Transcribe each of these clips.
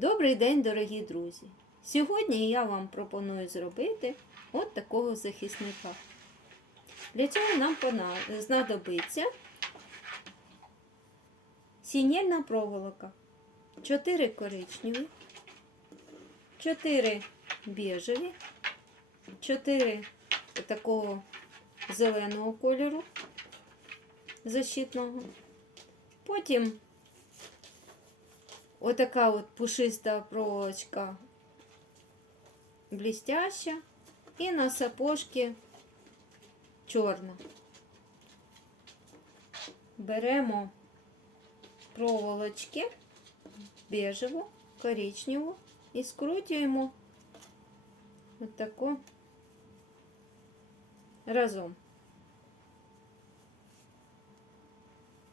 Добрий день, дорогі друзі! Сьогодні я вам пропоную зробити от такого захисника. Для цього нам знадобиться сінєльна проволока, 4 коричневі, 4 біжеві, 4 такого зеленого кольору защитного. Потім Отака от пушиста проволочка блестяща і на сапожки чорна. Беремо проволочки бежеву, коричневу і скручуємо отако разом.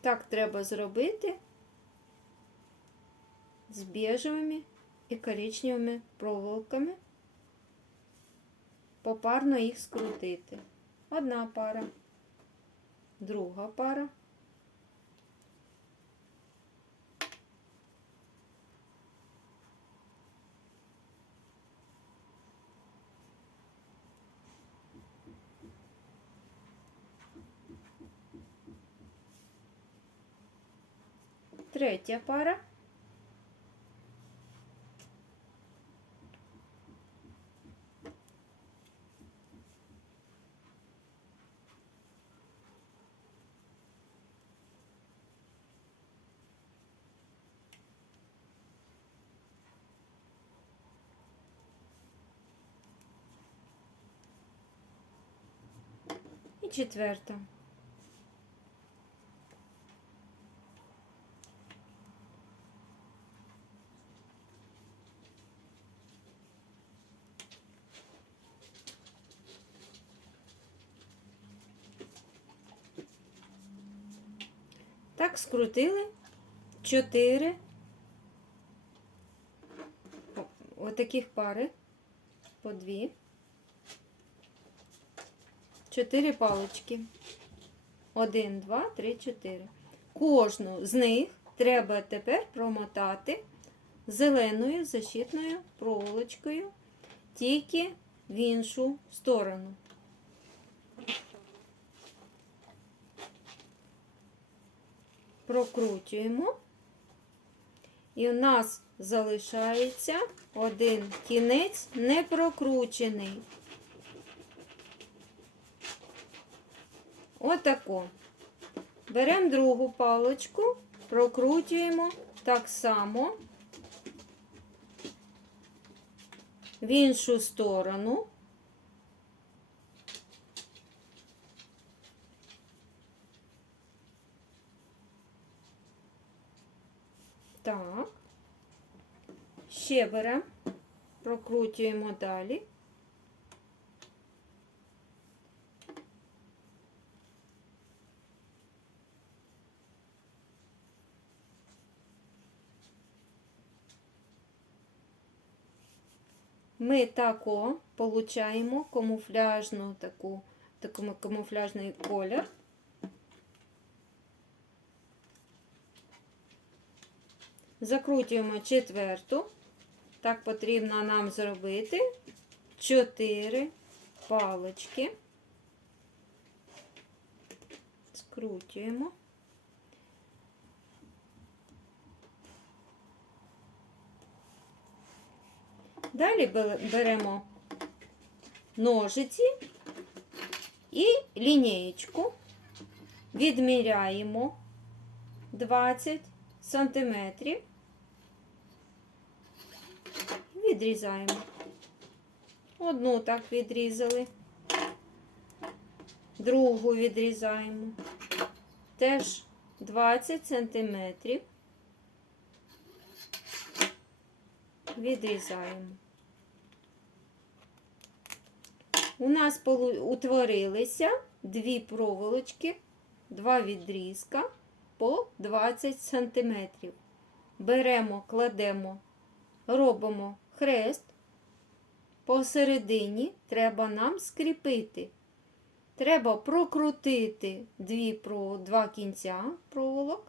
Так треба зробити з біжевими і коричневими проволоками. Попарно їх скрутити. Одна пара, друга пара. Третя пара. І четверта. Так скрутили чотири отаких пари по дві. Чотири палички. Один, два, три, чотири. Кожну з них треба тепер промотати зеленою защитною проволочкою тільки в іншу сторону. Прокручуємо. І у нас залишається один кінець не Отако. Беремо другу паличку, прокручуємо так само в іншу сторону. Так. Ще беремо, прокручуємо далі. Ми тако получаємо камуфляжну таку, такий камуфляжний колір. Закрутюємо четверту. Так потрібно нам зробити 4 палочки. Скручуємо. Далі беремо ножиці і лінієчку, відміряємо 20 сантиметрів, відрізаємо. Одну так відрізали, другу відрізаємо, теж 20 сантиметрів, відрізаємо. У нас утворилися дві проволочки, два відрізка по 20 см. Беремо, кладемо, робимо хрест. Посередині треба нам скріпити. Треба прокрутити дві, два кінця проволок,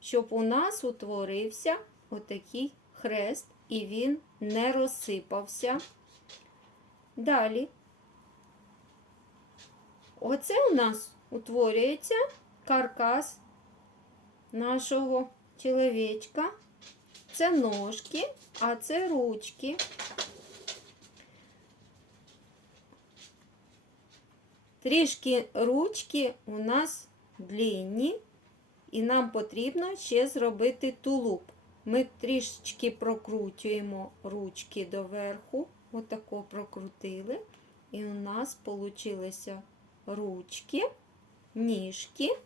щоб у нас утворився отакий хрест і він не розсипався. Далі. Оце у нас утворюється каркас нашого чоловічка. Це ножки, а це ручки. Трішки ручки у нас длінні, і нам потрібно ще зробити тулуб. Ми трішечки прокручуємо ручки доверху, отако прокрутили. І у нас получилися ручки, ніжки.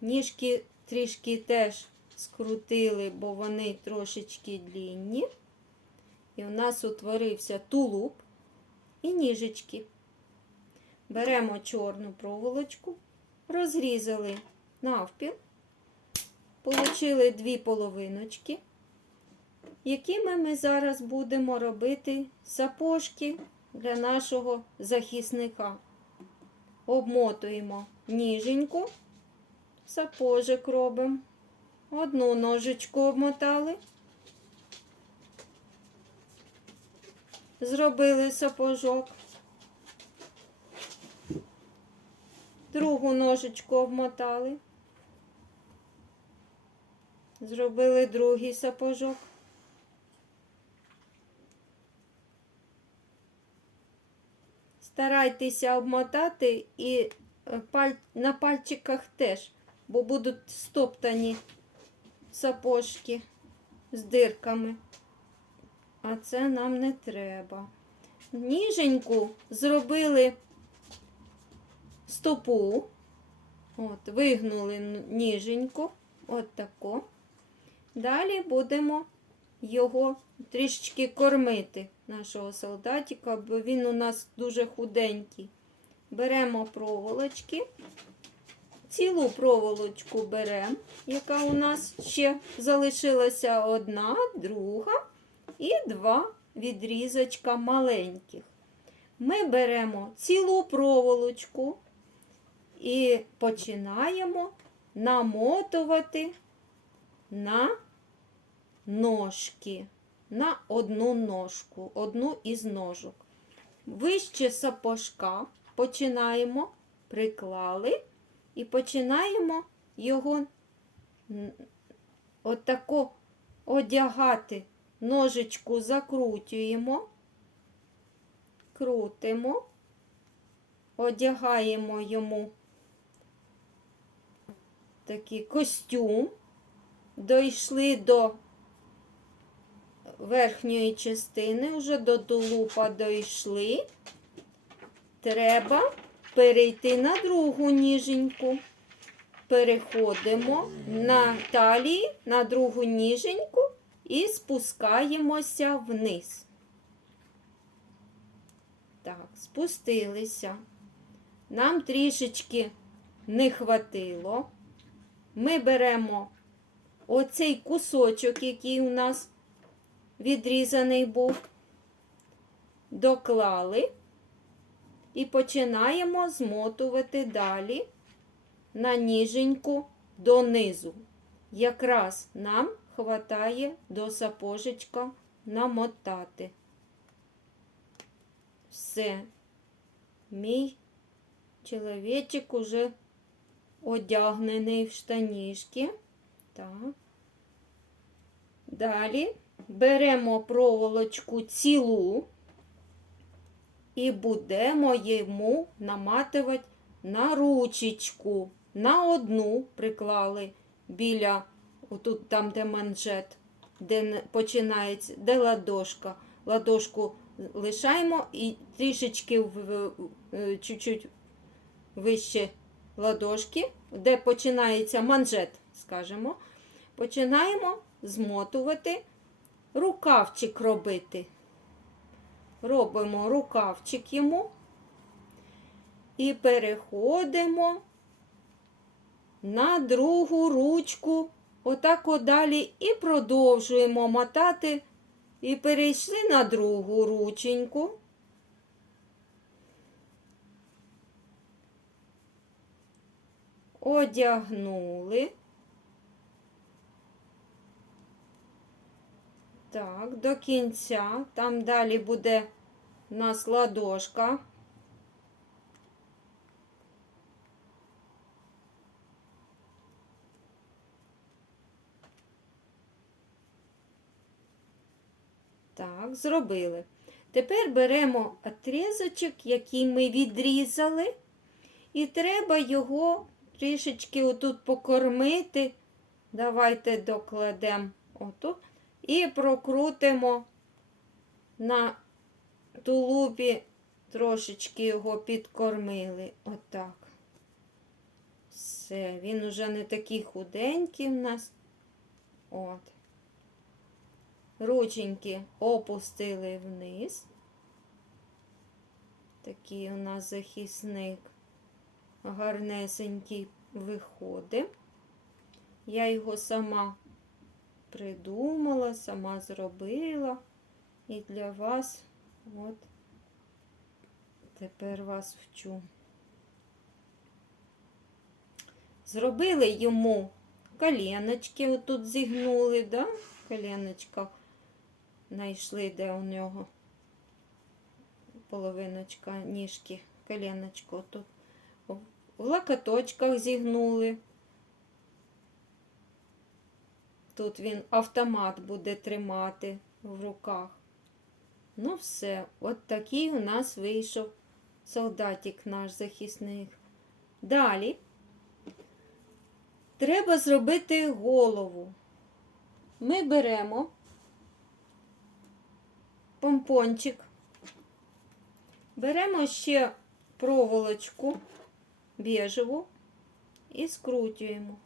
Ніжки трішки теж скрутили, бо вони трошечки длінні. І у нас утворився тулуб і ніжечки. Беремо чорну проволочку, розрізали навпіл, получили дві половиночки, якими ми зараз будемо робити сапожки для нашого захисника. Обмотуємо ніженьку, сапожик робимо, одну ножичку обмотали, зробили сапожок. Другу ножичку обмотали. Зробили другий сапожок. Старайтеся обмотати і е, на пальчиках теж, бо будуть стоптані сапожки з дирками. А це нам не треба. Ніженьку зробили стопу. От, вигнули ніженьку. От тако. Далі будемо його трішечки кормити, нашого солдатика, бо він у нас дуже худенький. Беремо проволочки. Цілу проволочку беремо, яка у нас ще залишилася одна, друга і два відрізочка маленьких. Ми беремо цілу проволочку і починаємо намотувати на ножки, на одну ножку, одну із ножок. Вище сапожка починаємо, приклали і починаємо його отако одягати. Ножичку закрутюємо, крутимо, одягаємо йому такий костюм, дійшли до верхньої частини, вже до тулупа дійшли. Треба перейти на другу ніженьку. Переходимо на талії, на другу ніженьку і спускаємося вниз. Так, спустилися. Нам трішечки не хватило. Ми беремо оцей кусочок, який у нас відрізаний був, доклали і починаємо змотувати далі на ніженьку донизу. Якраз нам хватає до сапожечка намотати. Все, мій чоловічик уже одягнений в штанішки. Так. Далі беремо проволочку цілу і будемо йому наматувати на ручечку. На одну приклали біля, отут там, де манжет, де починається, де ладошка. Ладошку лишаємо і трішечки е, чуть-чуть вище ладошки, де починається манжет, скажімо, починаємо змотувати, рукавчик робити. Робимо рукавчик йому і переходимо на другу ручку, отак далі, і продовжуємо мотати, і перейшли на другу рученьку. Одягнули. Так, до кінця. Там далі буде у нас ладошка. Так, зробили. Тепер беремо отрізочок, який ми відрізали, і треба його трішечки отут покормити. Давайте докладемо отут і прокрутимо на тулубі, трошечки його підкормили. Отак. Все, він уже не такий худенький в нас. От. Рученьки опустили вниз. Такий у нас захисник гарнесенький виходить. Я його сама придумала, сама зробила. І для вас от тепер вас вчу. Зробили йому коленочки, отут зігнули, да? коленочка знайшли, де у нього половиночка ніжки, коленочко тут. В локоточках зігнули. Тут він автомат буде тримати в руках. Ну, все, от такий у нас вийшов солдатик наш захисник. Далі треба зробити голову. Ми беремо помпончик, беремо ще проволочку біжеву і скручуємо.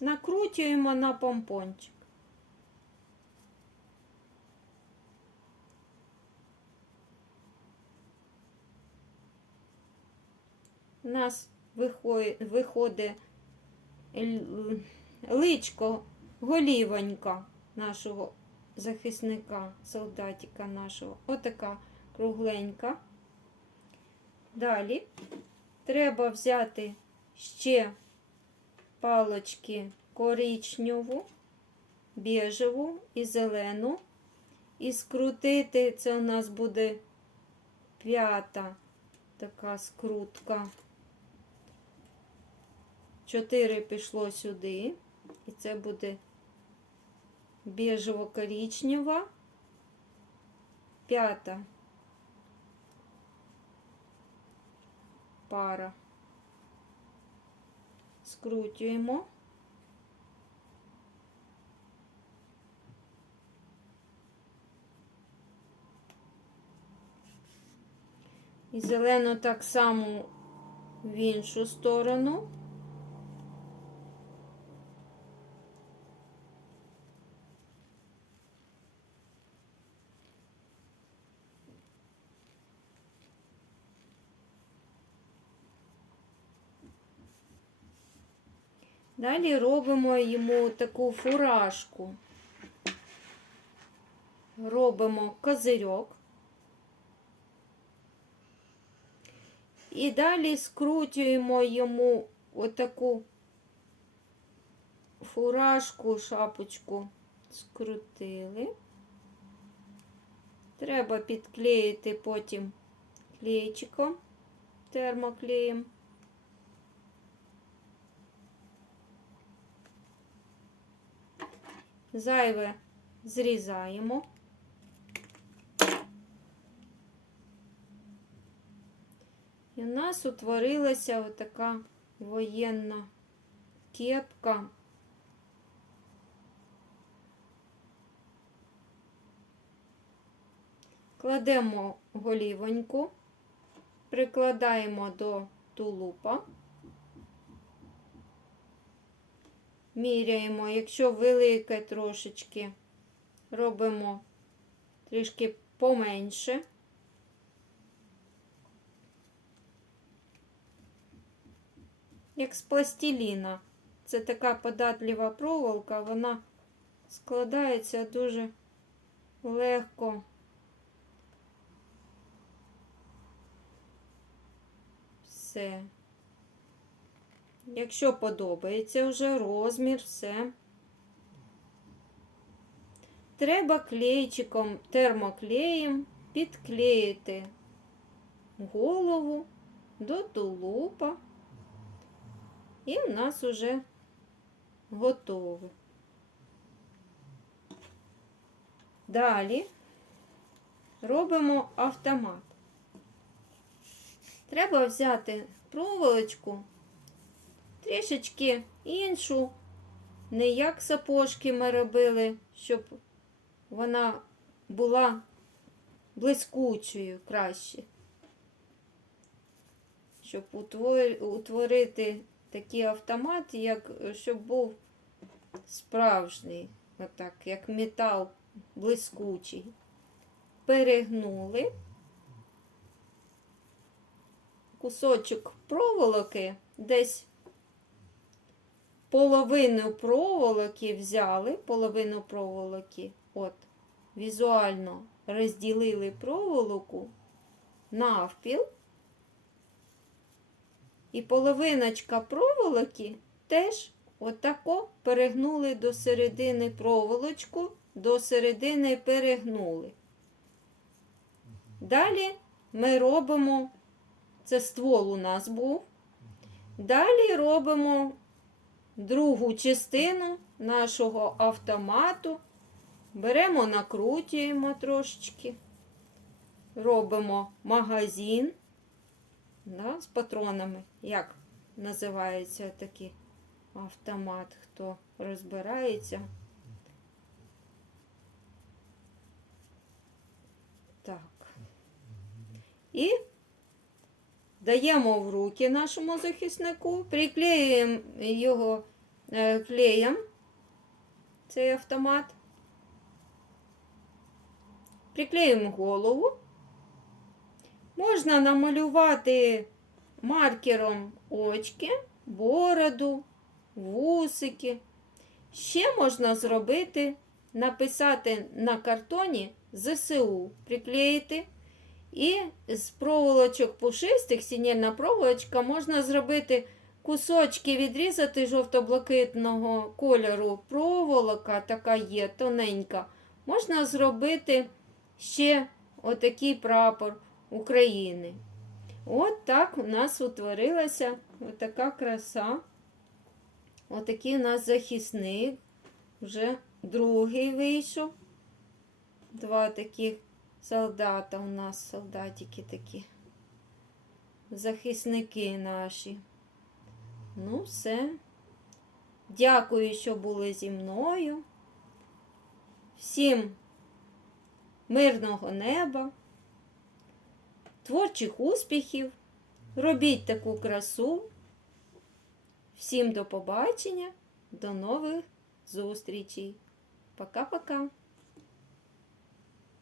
Накручуємо на помпончик. У нас виходить, личко, голівонька нашого захисника, солдатика нашого. Отака кругленька. Далі треба взяти ще палочки коричневу, біжеву і зелену. І скрутити, це у нас буде п'ята така скрутка. Чотири пішло сюди. І це буде біжево-коричнева, п'ята пара. Скручуємо. І зелену так само в іншу сторону. Далі робимо йому таку фуражку. Робимо козирьок. І далі скручуємо йому отаку фуражку, шапочку скрутили. Треба підклеїти потім клейчиком, термоклеєм. Зайве зрізаємо. І у нас утворилася отака воєнна кепка. Кладемо голівоньку, прикладаємо до тулупа. Міряємо, якщо велике трошечки, робимо трішки поменше. Як з пластиліна. Це така податлива проволока, вона складається дуже легко. Все. Якщо подобається вже розмір, все. Треба клейчиком, термоклеєм підклеїти голову до тулупа. І в нас уже готово. Далі робимо автомат. Треба взяти проволочку, трішечки іншу, не як сапожки ми робили, щоб вона була блискучою краще. Щоб утворити такий автомат, як щоб був справжній, отак, як метал блискучий. Перегнули кусочок проволоки, десь половину проволоки взяли, половину проволоки, от, візуально розділили проволоку навпіл. І половиночка проволоки теж отако перегнули до середини проволочку, до середини перегнули. Далі ми робимо, це ствол у нас був. Далі робимо другу частину нашого автомату. Беремо, накрутюємо трошечки, робимо магазин да, з патронами. Як називається такий автомат, хто розбирається? Так. І даємо в руки нашому захиснику, приклеюємо його е, клеєм, цей автомат. Приклеїмо голову. Можна намалювати маркером очки, бороду, вусики. Ще можна зробити, написати на картоні ЗСУ, приклеїти. І з проволочок пушистих, сінільна проволочка, можна зробити кусочки, відрізати жовто-блакитного кольору. Проволока така є, тоненька. Можна зробити ще отакий прапор України. От так у нас утворилася отака краса. Отакий у нас захисник. Вже другий вийшов. Два таких солдата у нас, солдатики такі. Захисники наші. Ну, все. Дякую, що були зі мною. Всім мирного неба, творчих успіхів. Робіть таку красу. Всім до побачення, до нових зустрічей. Пока-пока.